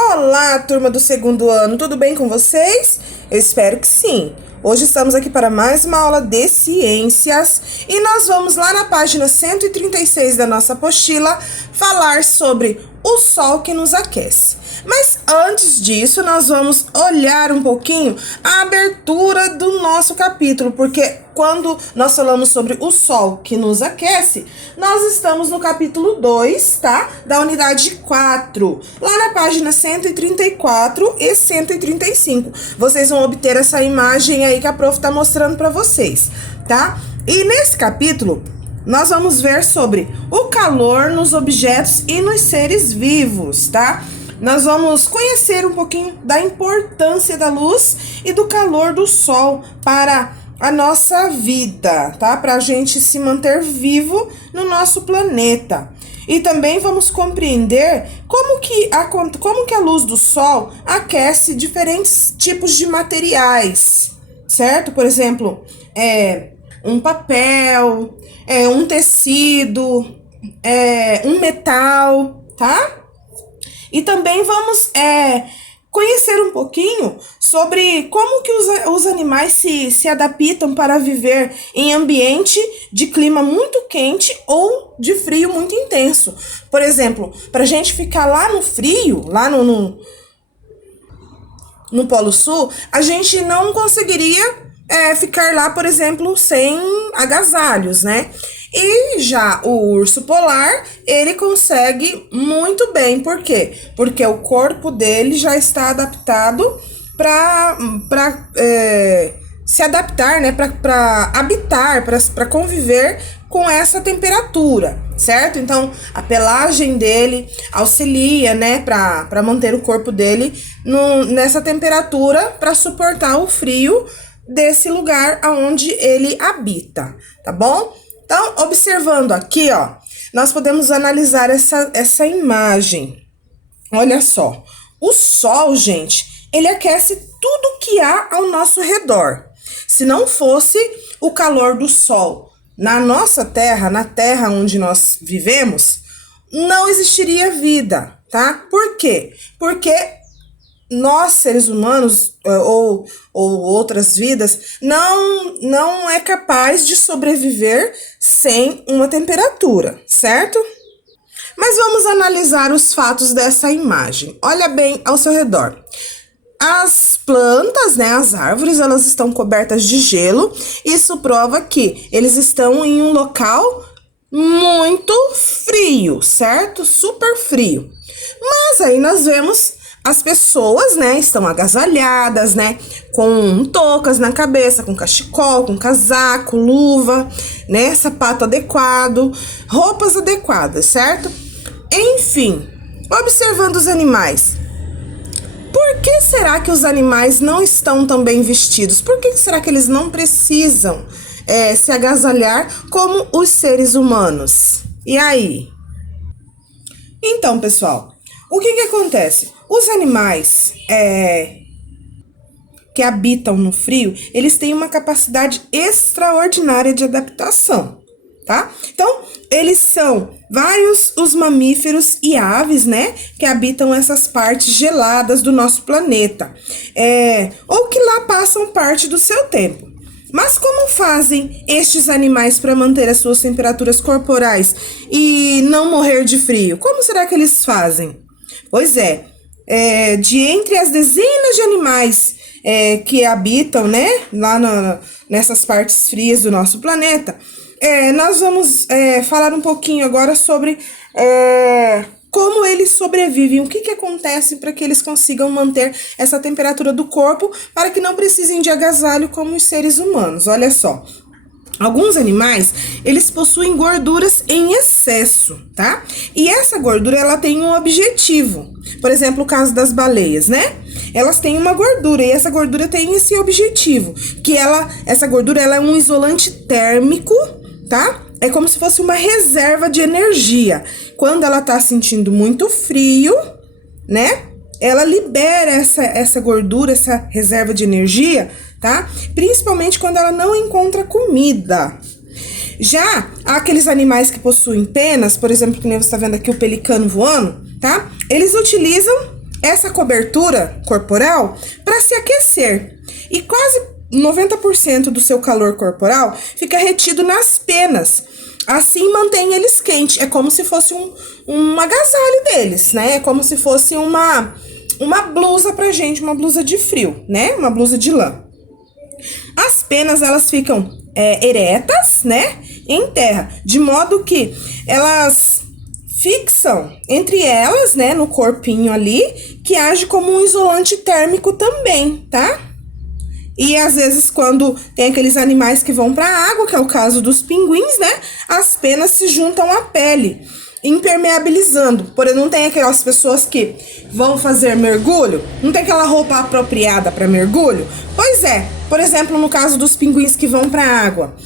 Olá, turma do segundo ano, tudo bem com vocês? Eu espero que sim. Hoje estamos aqui para mais uma aula de ciências e nós vamos lá na página 136 da nossa apostila falar sobre o sol que nos aquece. Mas antes disso, nós vamos olhar um pouquinho a abertura do nosso capítulo, porque quando nós falamos sobre o sol que nos aquece, nós estamos no capítulo 2, tá? Da unidade 4, lá na página 134 e 135. Vocês vão obter essa imagem aí que a prof tá mostrando para vocês, tá? E nesse capítulo, nós vamos ver sobre o calor nos objetos e nos seres vivos, tá? Nós vamos conhecer um pouquinho da importância da luz e do calor do sol para a nossa vida, tá? Para a gente se manter vivo no nosso planeta. E também vamos compreender como que a luz do sol aquece diferentes tipos de materiais, certo? Por exemplo, um papel, um tecido, um metal, tá? E também vamos conhecer um pouquinho sobre como que os animais se adaptam para viver em ambiente de clima muito quente ou de frio muito intenso. Por exemplo, para a gente ficar lá no frio, lá no Polo Sul, a gente não conseguiria ficar lá, por exemplo, sem agasalhos, né? E já o urso polar, ele consegue muito bem. Por quê? Porque o corpo dele já está adaptado para se adaptar, né? Para habitar, para conviver com essa temperatura, certo? Então, a pelagem dele auxilia, né? Para manter o corpo dele nessa temperatura, para suportar o frio desse lugar aonde ele habita, tá bom? Então, observando aqui, ó, nós podemos analisar essa imagem. Olha só, o sol, gente, ele aquece tudo que há ao nosso redor. Se não fosse o calor do sol na nossa terra, na terra onde nós vivemos, não existiria vida, tá? Por quê? Porque nós, seres humanos, ou outras vidas, não é capaz de sobreviver sem uma temperatura, certo? Mas vamos analisar os fatos dessa imagem. Olha bem ao seu redor. As plantas, né, as árvores, elas estão cobertas de gelo. Isso prova que eles estão em um local muito frio, certo? Super frio. Mas aí nós vemos as pessoas, né, estão agasalhadas, né, com toucas na cabeça, com cachecol, com casaco, luva, né, sapato adequado, roupas adequadas, certo? Enfim, observando os animais. Por que será que os animais não estão tão bem vestidos? Por que será que eles não precisam se agasalhar como os seres humanos? E aí? Então, pessoal, o que acontece? Os animais que habitam no frio, eles têm uma capacidade extraordinária de adaptação, tá? Então, eles são vários os mamíferos e aves, né, que habitam essas partes geladas do nosso planeta, ou que lá passam parte do seu tempo. Mas como fazem estes animais para manter as suas temperaturas corporais e não morrer de frio? Como será que eles fazem? Pois de entre as dezenas de animais que habitam, né, lá nessas partes frias do nosso planeta, nós vamos falar um pouquinho agora sobre como eles sobrevivem, o que acontece para que eles consigam manter essa temperatura do corpo para que não precisem de agasalho como os seres humanos. Olha só. Alguns animais, eles possuem gorduras em excesso, tá? E essa gordura, ela tem um objetivo. Por exemplo, o caso das baleias, né? Elas têm uma gordura e essa gordura tem esse objetivo, que essa gordura, ela é um isolante térmico, tá? É como se fosse uma reserva de energia. Quando ela tá sentindo muito frio, né? Ela libera essa gordura, essa reserva de energia, tá? Principalmente quando ela não encontra comida. Já aqueles animais que possuem penas, por exemplo, que nem você está vendo aqui o pelicano voando, tá? Eles utilizam essa cobertura corporal para se aquecer. E quase 90% do seu calor corporal fica retido nas penas. Assim mantém eles quentes. É como se fosse um agasalho deles, né? É como se fosse uma blusa pra gente, uma blusa de frio, né? Uma blusa de lã. As penas, elas ficam eretas, né? Em terra, de modo que elas fixam entre elas, né? No corpinho ali, que age como um isolante térmico também, tá? E às vezes quando tem aqueles animais que vão para a água, que é o caso dos pinguins, né? As penas se juntam à pele, impermeabilizando. Porém, não tem aquelas pessoas que vão fazer mergulho, não tem aquela roupa apropriada para mergulho? Pois é, por exemplo, no caso dos pinguins que vão para a água,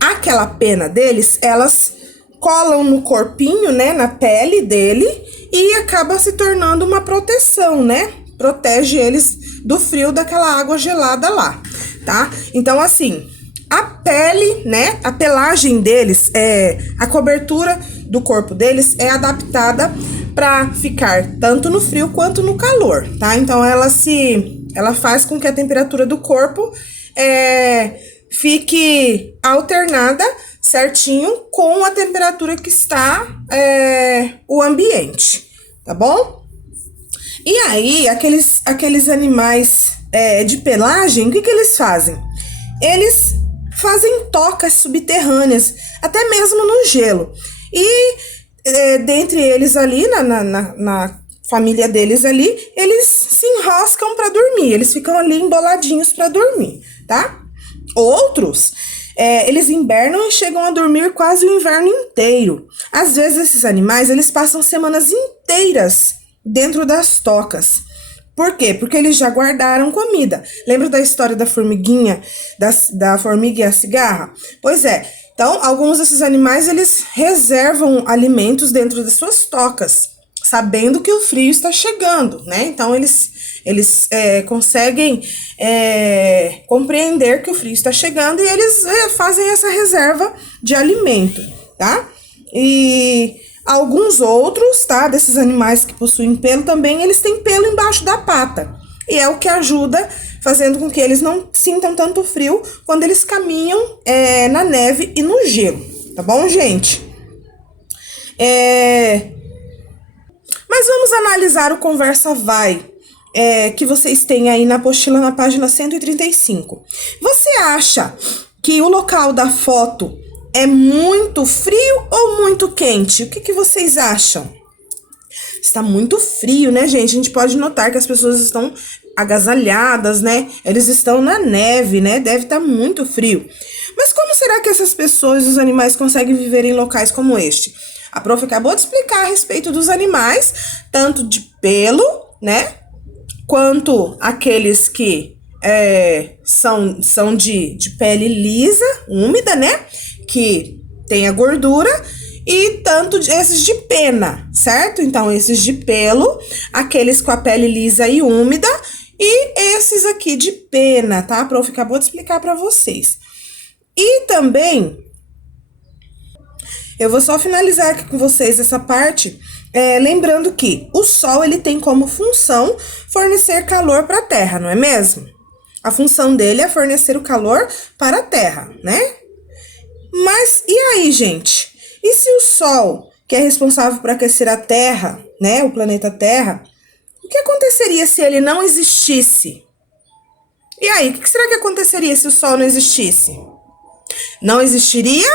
aquela pena deles, elas colam no corpinho, né, na pele dele e acaba se tornando uma proteção, né? Protege eles do frio daquela água gelada lá, tá? Então, assim, a pele, né, a pelagem deles, a cobertura do corpo deles é adaptada para ficar tanto no frio quanto no calor, tá? Então, ela faz com que a temperatura do corpo fique alternada certinho com a temperatura que está o ambiente, tá bom? E aí, aqueles animais de pelagem, o que eles fazem? Eles fazem tocas subterrâneas, até mesmo no gelo. E dentre eles ali, na família deles ali, eles se enroscam para dormir, eles ficam ali emboladinhos para dormir, tá? Outros, eles hibernam e chegam a dormir quase o inverno inteiro. Às vezes, esses animais, eles passam semanas inteiras dentro das tocas. Por quê? Porque eles já guardaram comida. Lembra da história da formiguinha, da formiga e a cigarra? Pois é. Então, alguns desses animais, eles reservam alimentos dentro das suas tocas, sabendo que o frio está chegando, né? Então, eles conseguem compreender que o frio está chegando e eles fazem essa reserva de alimento, tá? E alguns outros, tá, desses animais que possuem pelo também, eles têm pelo embaixo da pata. E é o que ajuda, fazendo com que eles não sintam tanto frio quando eles caminham na neve e no gelo. Tá bom, gente? Mas vamos analisar o Conversa Vai, que vocês têm aí na apostila na página 135. Você acha que o local da foto é muito frio ou muito quente? O que vocês acham? Está muito frio, né, gente? A gente pode notar que as pessoas estão agasalhadas, né? Eles estão na neve, né? Deve estar muito frio. Mas como será que essas pessoas e os animais conseguem viver em locais como este? A prof acabou de explicar a respeito dos animais, tanto de pelo, né? Quanto aqueles que são de pele lisa, úmida, né? Que tem a gordura, e tanto esses de pena, certo? Então, esses de pelo, aqueles com a pele lisa e úmida, e esses aqui de pena, tá? A prof acabou de explicar para vocês. E também, eu vou só finalizar aqui com vocês essa parte, lembrando que o Sol, ele tem como função fornecer calor para a Terra, não é mesmo? A função dele é fornecer o calor para a Terra, né? Mas e aí, gente? E se o Sol, que é responsável por aquecer a Terra, né, o planeta Terra, o que aconteceria se ele não existisse? E aí, o que será que aconteceria se o Sol não existisse? Não existiria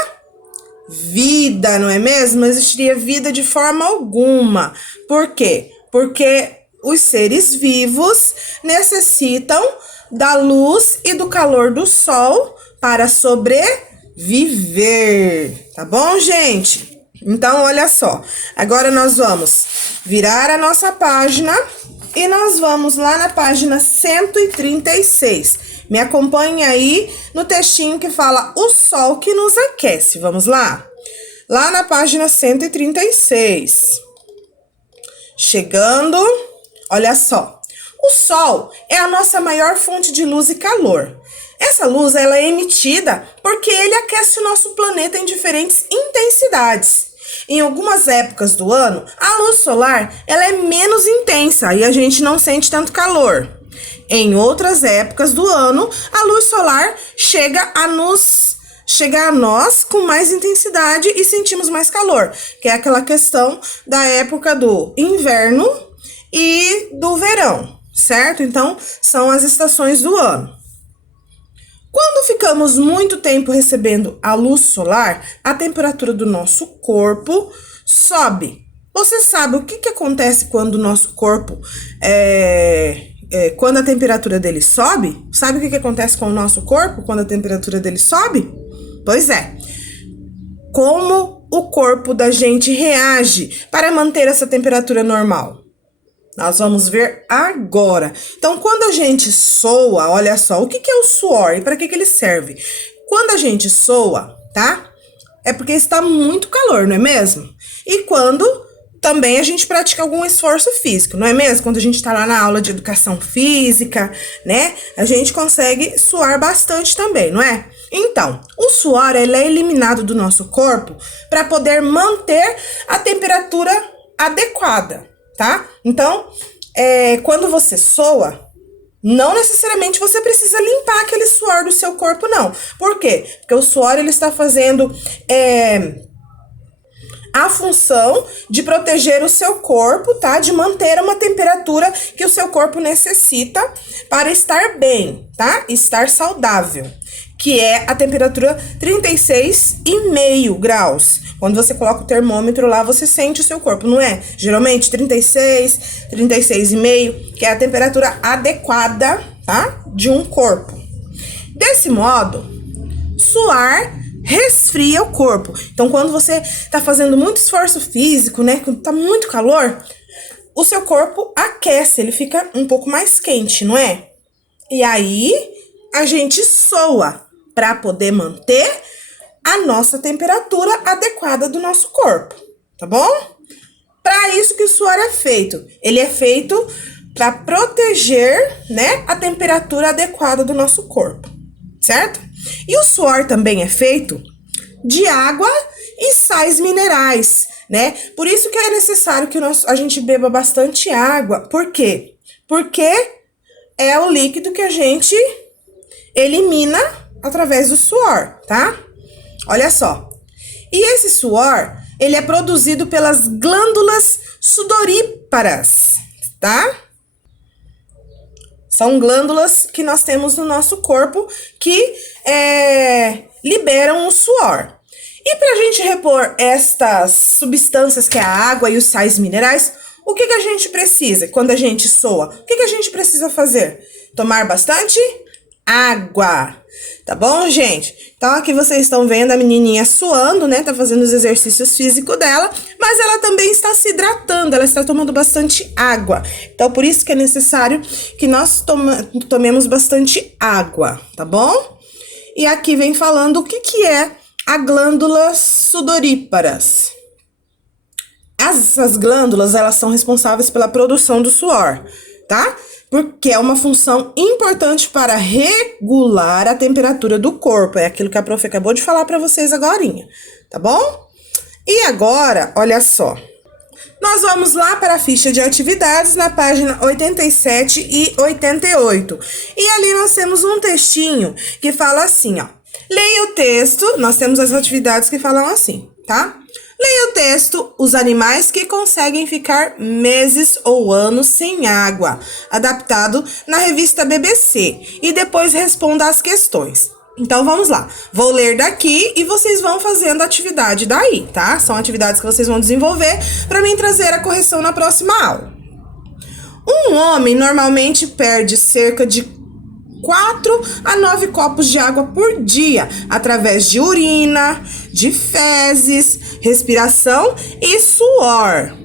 vida, não é mesmo? Não existiria vida de forma alguma. Por quê? Porque os seres vivos necessitam da luz e do calor do Sol para sobreviver, tá bom, gente? Então, olha só, agora nós vamos virar a nossa página e nós vamos lá na página 136. Me acompanhe aí no textinho que fala o Sol que nos aquece. Vamos lá? Lá na página 136. Chegando, olha só. O Sol é a nossa maior fonte de luz e calor. Essa luz ela é emitida porque ele aquece o nosso planeta em diferentes intensidades. Em algumas épocas do ano, a luz solar ela é menos intensa e a gente não sente tanto calor. Em outras épocas do ano, a luz solar chega a nós com mais intensidade e sentimos mais calor, que é aquela questão da época do inverno e do verão, certo? Então, são as estações do ano. Quando ficamos muito tempo recebendo a luz solar, a temperatura do nosso corpo sobe. Você sabe o que acontece quando o nosso corpo quando a temperatura dele sobe? Sabe o que acontece com o nosso corpo quando a temperatura dele sobe? Pois é. Como o corpo da gente reage para manter essa temperatura normal? Nós vamos ver agora. Então, quando a gente soa, olha só, o que é o suor e para que ele serve? Quando a gente soa, tá? É porque está muito calor, não é mesmo? E quando também a gente pratica algum esforço físico, não é mesmo? Quando a gente tá lá na aula de educação física, né? A gente consegue suar bastante também, não é? Então, o suor ele é eliminado do nosso corpo para poder manter a temperatura adequada, tá? Então, quando você soa, não necessariamente você precisa limpar aquele suor do seu corpo, não. Por quê? Porque o suor ele está fazendo a função de proteger o seu corpo, tá? De manter uma temperatura que o seu corpo necessita para estar bem, tá? Estar saudável, que é a temperatura 36,5 graus. Quando você coloca o termômetro lá, você sente o seu corpo, não é? Geralmente 36, 36,5, que é a temperatura adequada, tá? De um corpo. Desse modo, suar resfria o corpo. Então, quando você tá fazendo muito esforço físico, né? Quando tá muito calor, o seu corpo aquece, ele fica um pouco mais quente, não é? E aí, a gente soa para poder manter a nossa temperatura adequada do nosso corpo, tá bom? Para isso que o suor é feito. Ele é feito para proteger, né, a temperatura adequada do nosso corpo, certo? E o suor também é feito de água e sais minerais, né? Por isso que é necessário que a gente beba bastante água. Por quê? Porque é o líquido que a gente elimina através do suor, tá? Olha só. E esse suor, ele é produzido pelas glândulas sudoríparas, tá? São glândulas que nós temos no nosso corpo que liberam o suor. E para a gente repor estas substâncias que é a água e os sais minerais, o que a gente precisa quando a gente soa? O que a gente precisa fazer? Tomar bastante água, tá bom, gente? Então aqui vocês estão vendo a menininha suando, né? Tá fazendo os exercícios físicos dela, mas ela também está se hidratando, ela está tomando bastante água. Então por isso que é necessário que nós tomemos bastante água, tá bom? E aqui vem falando o que é a glândulas sudoríparas. Essas glândulas, elas são responsáveis pela produção do suor, tá? Porque é uma função importante para regular a temperatura do corpo. É aquilo que a prof acabou de falar para vocês agorinha, tá bom? E agora, olha só. Nós vamos lá para a ficha de atividades na página 87 e 88. E ali nós temos um textinho que fala assim, ó. Leia o texto, nós temos as atividades que falam assim, tá? Leia o texto, os animais que conseguem ficar meses ou anos sem água, adaptado na revista BBC, e depois responda as questões. Então, vamos lá. Vou ler daqui e vocês vão fazendo a atividade daí, tá? São atividades que vocês vão desenvolver para mim trazer a correção na próxima aula. Um homem normalmente perde cerca de 4 a 9 copos de água por dia, através de urina, de fezes, respiração e suor.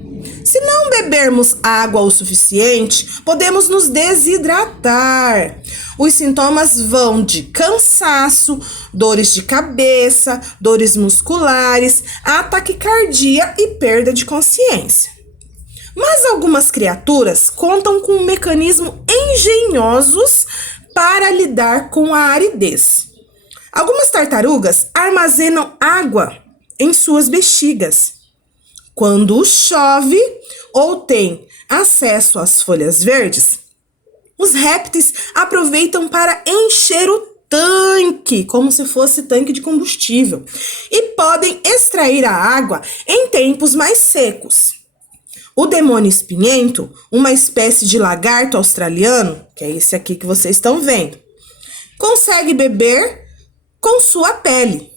Se não bebermos água o suficiente, podemos nos desidratar. Os sintomas vão de cansaço, dores de cabeça, dores musculares, a taquicardia e perda de consciência. Mas algumas criaturas contam com mecanismos engenhosos para lidar com a aridez. Algumas tartarugas armazenam água em suas bexigas. Quando chove ou tem acesso às folhas verdes, os répteis aproveitam para encher o tanque, como se fosse tanque de combustível, e podem extrair a água em tempos mais secos. O demônio espinhento, uma espécie de lagarto australiano, que é esse aqui que vocês estão vendo, consegue beber com sua pele.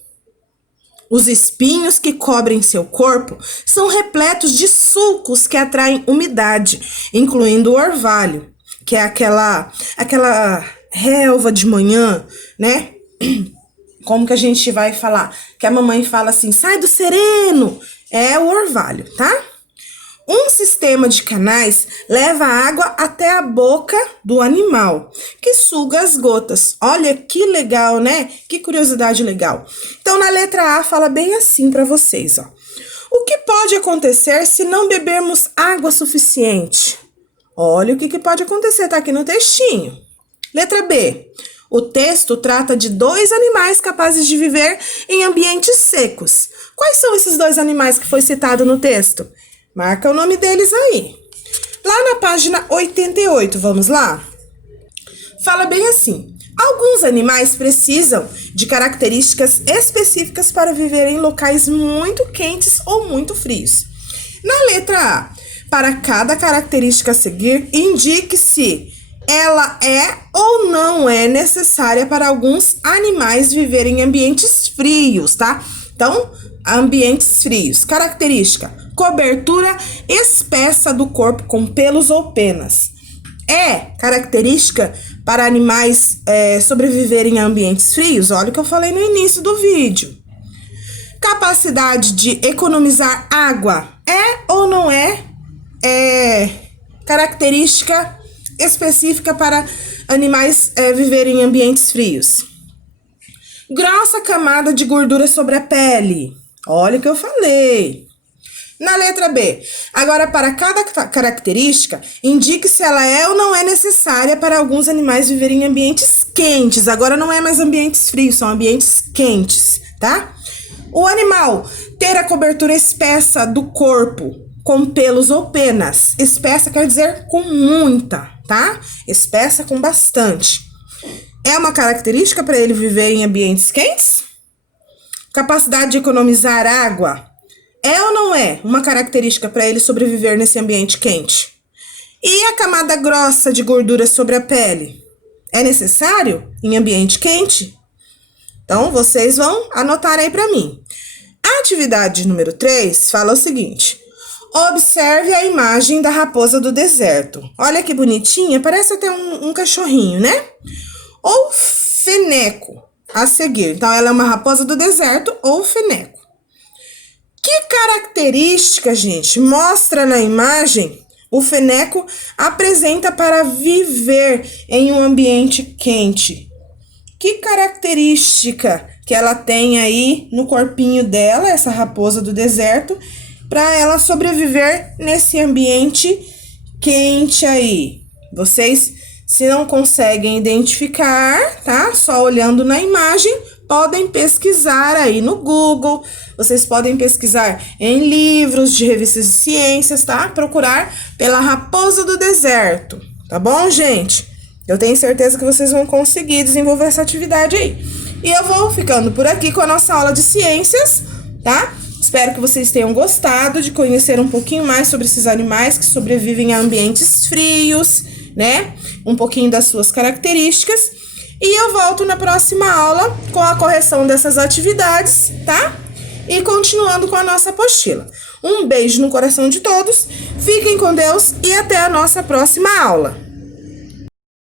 Os espinhos que cobrem seu corpo são repletos de sulcos que atraem umidade, incluindo o orvalho, que é aquela relva de manhã, né? Como que a gente vai falar? Que a mamãe fala assim, sai do sereno. É o orvalho, tá? Um sistema de canais leva a água até a boca do animal, que suga as gotas. Olha que legal, né? Que curiosidade legal. Então, na letra A, fala bem assim para vocês, ó. O que pode acontecer se não bebermos água suficiente? Olha o que pode acontecer, tá aqui no textinho. Letra B. O texto trata de 2 animais capazes de viver em ambientes secos. Quais são esses 2 animais que foi citado no texto? Marca o nome deles aí. Lá na página 88, vamos lá? Fala bem assim. Alguns animais precisam de características específicas para viver em locais muito quentes ou muito frios. Na letra A, para cada característica a seguir, indique se ela é ou não é necessária para alguns animais viverem em ambientes frios, tá? Então, ambientes frios. Característica: cobertura espessa do corpo com pelos ou penas. É característica para animais sobreviverem a ambientes frios? Olha o que eu falei no início do vídeo. Capacidade de economizar água. É ou não é característica específica para animais viverem em ambientes frios? Grossa camada de gordura sobre a pele. Olha o que eu falei. Na letra B, agora para cada característica, indique se ela é ou não é necessária para alguns animais viverem em ambientes quentes. Agora não é mais ambientes frios, são ambientes quentes, tá? O animal ter a cobertura espessa do corpo com pelos ou penas. Espessa quer dizer com muita, tá? Espessa com bastante. É uma característica para ele viver em ambientes quentes? Capacidade de economizar água. É ou não é uma característica para ele sobreviver nesse ambiente quente? E a camada grossa de gordura sobre a pele? É necessário em ambiente quente? Então, vocês vão anotar aí para mim. A atividade número 3 fala o seguinte. Observe a imagem da raposa do deserto. Olha que bonitinha, parece até um cachorrinho, né? Ou feneco a seguir. Então, ela é uma raposa do deserto ou feneco. Que característica, gente, mostra na imagem o feneco apresenta para viver em um ambiente quente? Que característica que ela tem aí no corpinho dela, essa raposa do deserto, para ela sobreviver nesse ambiente quente aí? Vocês, se não conseguem identificar, tá? Só olhando na imagem, podem pesquisar aí no Google, vocês podem pesquisar em livros de revistas de ciências, tá? Procurar pela raposa do deserto, tá bom, gente? Eu tenho certeza que vocês vão conseguir desenvolver essa atividade aí. E eu vou ficando por aqui com a nossa aula de ciências, tá? Espero que vocês tenham gostado de conhecer um pouquinho mais sobre esses animais que sobrevivem a ambientes frios, né? Um pouquinho das suas características. E eu volto na próxima aula com a correção dessas atividades, tá? E continuando com a nossa apostila. Um beijo no coração de todos, fiquem com Deus e até a nossa próxima aula.